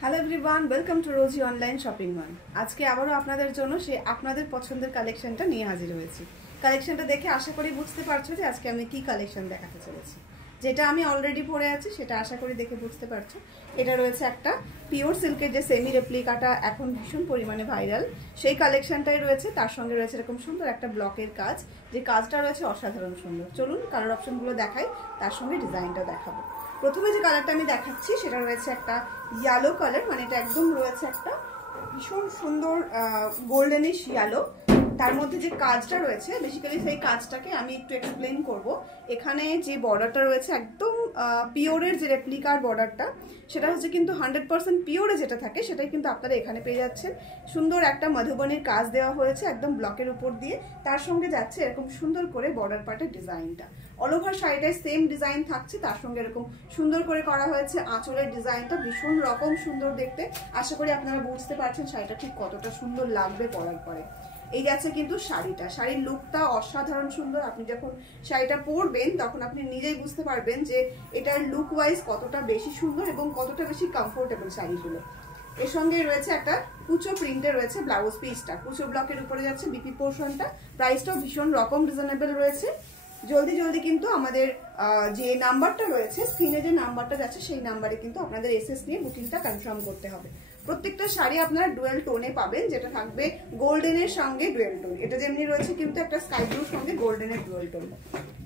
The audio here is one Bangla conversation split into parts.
Hello everyone, welcome to Rosy online shopping mall. আজকে আবারও আপনাদের জন্য সেই আপনাদের পছন্দের কালেকশনটা নিয়ে হাজির হয়েছি। কালেকশনটা দেখে আশা করি বুঝতে পারছো যে আজকে আমি কি কালেকশন দেখাতে চলেছি। যেটা আমি অলরেডি পরে আছি সেটা আশা করি দেখে বুঝতে পারছো। এটা রয়েছে একটা পিওর সিল্কের যে সেমি রেপ্লিকাটা এখন ভীষণ পরিমাণে ভাইরাল, সেই কালেকশনটাই রয়েছে। তার সঙ্গে রয়েছে এরকম সুন্দর একটা ব্লকের কাজ, যে কাজটা রয়েছে অসাধারণ সুন্দর। চলুন কালার অপশনগুলো দেখাই, তার সঙ্গে ডিজাইনটা দেখাবো। প্রথমে যে কালারটা আমি দেখাচ্ছি সেটা রয়েছে একটা ইয়েলো কালার, মানে এটা একদম রয়েছে একটা ভীষণ সুন্দর গোল্ডেনিশ ইয়েলো। তার মধ্যে যে কাজটা রয়েছে বেসিক্যালি সেই কাজটাকে আমি একটু এক্সপ্লেন করব। এখানে যে বর্ডারটা রয়েছে একদম পিওরের যে রেপ্লিকার বর্ডারটা, সেটা হচ্ছে কিন্তু 100% পিওরে যেটা থাকে সেটাই কিন্তু আপনারা এখানে পেয়ে যাচ্ছেন। সুন্দর একটা মধুবনীর কাজ দেওয়া হয়েছে একদম ব্লকের উপর দিয়ে, তার সঙ্গে যাচ্ছে এরকম সুন্দর করে বর্ডার পার্টের ডিজাইনটা। অল ওভার শাড়িটায় সেম ডিজাইন থাকছে, তার সঙ্গে এরকম সুন্দর করে করা হয়েছে আঁচলের ডিজাইনটা ভীষণ রকম সুন্দর দেখতে। আশা করি আপনারা বুঝতে পারছেন শাড়িটা ঠিক কতটা সুন্দর লাগবে পরার পরে। এই যাচ্ছে কিন্তু শাড়িটা, শাড়ির লুকটা অসাধারণ সুন্দর। আপনি যখন শাড়িটা পরবেন তখন আপনি নিজেই বুঝতে পারবেন যে এটার লুক ওয়াইজ কতটা বেশি সুন্দর এবং কতটা বেশি কমফোর্টেবল শাড়িগুলো। এর সঙ্গে রয়েছে একটা কুচো প্রিন্টে রয়েছে ব্লাউজ পিসটা, কুচো ব্লকের উপরে যাচ্ছে বিপি পোর্শনটা। প্রাইসটাও ভীষণ রকম রিজনেবল রয়েছে। জলদি জলদি কিন্তু আমাদের যে নাম্বারটা রয়েছে স্ক্রিনে, যে নাম্বারটা যাচ্ছে সেই নাম্বারে কিন্তু আপনাদের এসএস নিয়ে বুকিংটা কনফার্ম করতে হবে। প্রত্যেকটা শাড়ি আপনারা ডুয়েল টোনে পাবেন, যেটা থাকবে গোল্ডেনের সঙ্গে ডুয়েল টোন। এটা যেমনি রয়েছে কিন্তু একটা স্কাই ব্লুর সঙ্গে গোল্ডেনের ডুয়েল টোন।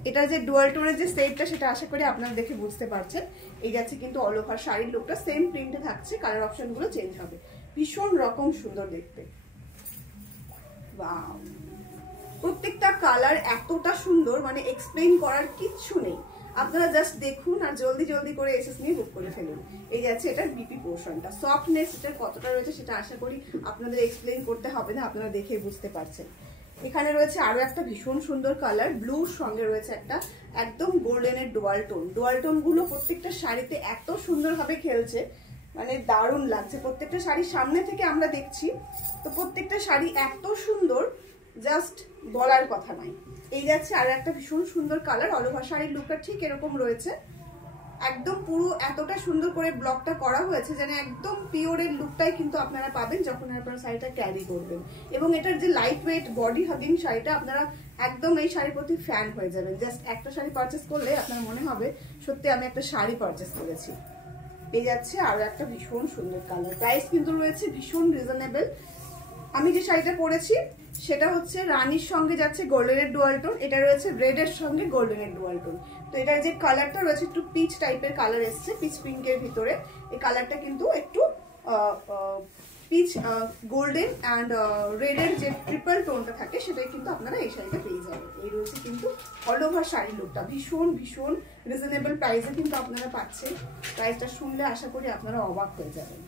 এটা যে ডুয়েল টোনের যে সেটটা সেটা আশা করি আপনারা দেখে বুঝতে পারছেন। এই যাচ্ছে কিন্তু অল ওভার শাড়ির লুকটা সেম প্রিন্টে থাকছে, কালার অপশনগুলো চেঞ্জ হবে। ভীষণ রকম সুন্দর দেখতে। ওয়াও, প্রত্যেকটা কালার এতটা সুন্দর, মানে এক্সপ্লেইন করার কিচ্ছু নেই। আপনারা জাস্ট দেখুন আর জলদি জলদি করে এসএস নিয়ে বুক করে ফেলুন। এই যাচ্ছে এটার বিপি পোর্শনটা, সফটনেস এটার কতটা রয়েছে সেটা আশা করি আপনাদের এক্সপ্লেইন করতে হবে না, আপনারা দেখে বুঝতে পারছেন। এখানে রয়েছে আরো একটা ভীষণ সুন্দর কালার, ব্লুর সঙ্গে রয়েছে একটা একদম গোল্ডেনের ডুয়াল টোন। ডুয়াল টোন গুলো প্রত্যেকটা শাড়িতে এত সুন্দরভাবে খেলছে, মানে দারুণ লাগছে। প্রত্যেকটা শাড়ির সামনে থেকে আমরা দেখছি তো প্রত্যেকটা শাড়ি এত সুন্দর, জাস্ট বলার কথা নয়। এই যাচ্ছে আর একটা ভীষণ সুন্দর কালার, অল ওভার শাড়ির লুকটা ঠিক এরকম রয়েছে। একদম পুরো এতটা সুন্দর করে ব্লকটা করা হয়েছে যেন একদম পিওরের লুকটাই কিন্তু আপনারা পাবেন যখন আপনারা শাড়িটা ক্যারি করবেন। এবং এটার যে লাইট ওয়েট বডি হাগিং শাড়িটা, আপনারা একদম এই শাড়ির প্রতি ফ্যান হয়ে যাবেন। জাস্ট একটা শাড়ি পারচেস করলে আপনার মনে হবে সত্যি আমি একটা শাড়ি পারচেস করেছি। পেয়ে যাচ্ছে আরো একটা ভীষণ সুন্দর কালার। প্রাইস কিন্তু রয়েছে ভীষণ রিজনেবল। আমি যে শাড়িটা পরেছি সেটা হচ্ছে রানীর সঙ্গে যাচ্ছে গোল্ডেনের ডুয়াল টোন, এটা রয়েছে রেডের সঙ্গে গোল্ডেনের ডুয়াল টোন। তো এটার যে কালারটা রয়েছে একটু পিচ টাইপের কালার এসছে, পিচ পিঙ্কের ভিতরে। এই কালারটা কিন্তু একটু পিচ গোল্ডেন অ্যান্ড রেডের যে ট্রিপল টোনটা থাকে সেটাই কিন্তু আপনারা এই শাড়িটা পেয়ে যাবেন। এই রয়েছে কিন্তু অল ওভার শাড়ির লুকটা ভীষণ ভীষণ রিজনেবল প্রাইসে কিন্তু আপনারা পাচ্ছেন। প্রাইসটা শুনলে আশা করি আপনারা অবাক হয়ে যাবেন,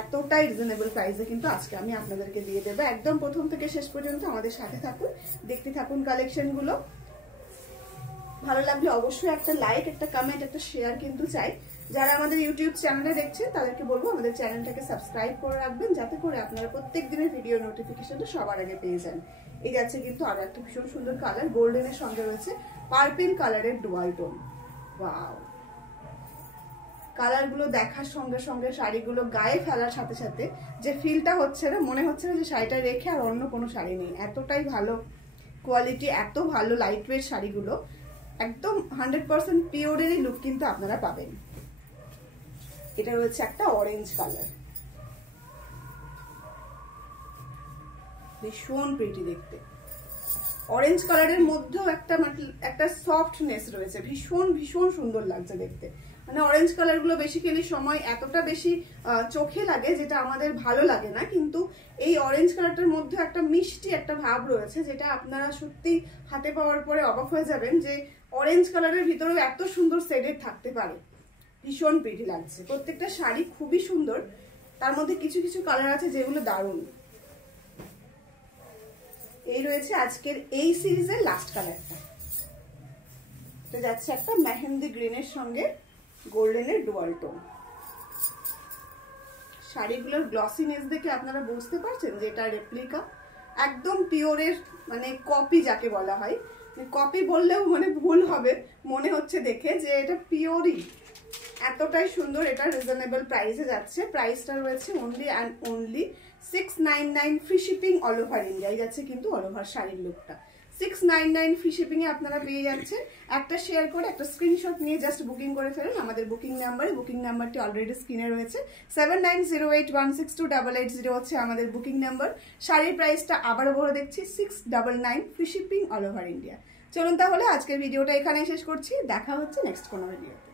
এতটাই রিজনেবল প্রাইসে কিন্তু আজকে আমি আপনাদেরকে দিয়ে দেবো। একদম প্রথম থেকে শেষ পর্যন্ত আমাদের সাথে থাকুন, দেখতে থাকুন কালেকশনগুলো। ভালো লাগলে অবশ্যই একটা লাইক, একটা কমেন্ট, একটা শেয়ার কিন্তু চাই। যারা আমাদের ইউটিউব চ্যানেলে দেখছেন তাদেরকে বলবো আমাদের চ্যানেলটাকে সাবস্ক্রাইব করে রাখবেন, যাতে করে আপনারা প্রত্যেক দিনের ভিডিও নোটিফিকেশনটা সবার আগে পেয়ে যান। এই যাচ্ছে কিন্তু আরো একটা ভীষণ সুন্দর কালার, গোল্ডেনের সঙ্গে রয়েছে পার্পল কালারের ডুয়াল টোন। ওয়াও, কালারগুলো দেখার সঙ্গে সঙ্গে শাড়িগুলো গায়ে ফেলার সাথে সাথে যে ফিলটা হচ্ছে না, মনে হচ্ছে না যে শাড়িটা রেখে আর অন্য কোনো শাড়ি নেই। এতটাই ভালো কোয়ালিটি, এত ভালো লাইট ওয়েট শাড়িগুলো, একদম 100% পিওরেরই লুক কিন্তু আপনারা পাবেন। এটা রয়েছে একটা অরেঞ্জ কালার, ভীষণ প্রিটি দেখতে। অরেঞ্জ কালারের মধ্যেও একটা সফটনেস রয়েছে, ভীষণ ভীষণ সুন্দর লাগছে দেখতে। মানে অরেঞ্জ কালার গুলো বেসিক্যালি সময় এতটা বেশি চোখে লাগে যেটা আমাদের ভালো লাগে না, কিন্তু এই অরেঞ্জ কালারটার মধ্যে একটা মিষ্টি একটা ভাব রয়েছে, যেটা আপনারা সত্যি হাতে পাওয়ার পরে অবাক হয়ে যাবেন যে অরেঞ্জ কালারের ভিতরেও এত সুন্দর শেডেড থাকতে পারে। ভীষণ প্রিটি লাগছে, প্রত্যেকটা শাড়ি খুবই সুন্দর। তার মধ্যে কিছু কিছু কালার আছে যেগুলো দারুণ। এই রয়েছে আজকের এই সিরিজের লাস্ট কালারটা, এটা যাচ্ছে একটা মেহেন্দি গ্রিনের সঙ্গে গোল্ডেনের ডুয়াল টোন। শাড়িগুলোর গ্লসিনেস দেখে আপনারা বুঝতে পারছেন যে এটা রেপ্লিকা, একদম পিওরের, মানে কপি যাকে বলা হয়। কপি বললেও মানে ভুল হবে, মনে হচ্ছে দেখে যে এটা পিওরই। এতটাই সুন্দর, এটা রিজনেবল প্রাইসে যাচ্ছে। প্রাইসটা রয়েছে only and only 699 free shipping all over India. যাচ্ছে কিন্তু অল ওভার শাড়ির লুকটা 699 ফ্রি শিপিং এ আপনারা পেয়ে যাচ্ছেন। একটা শেয়ার করে একটা স্ক্রিনশট নিয়ে জাস্ট বুকিং করে ফেলুন আমাদের বুকিং নাম্বারে। বুকিং নাম্বারটি অলরেডি স্ক্রিনে রয়েছে, 7908162880 হচ্ছে আমাদের বুকিং নাম্বার। শাড়ির প্রাইসটা আবারও বলে দেখছি 699 free shipping all over India. চলুন তাহলে আজকের ভিডিওটা এখানেই শেষ করছি, দেখা হচ্ছে নেক্সট কোনো ভিডিওতে।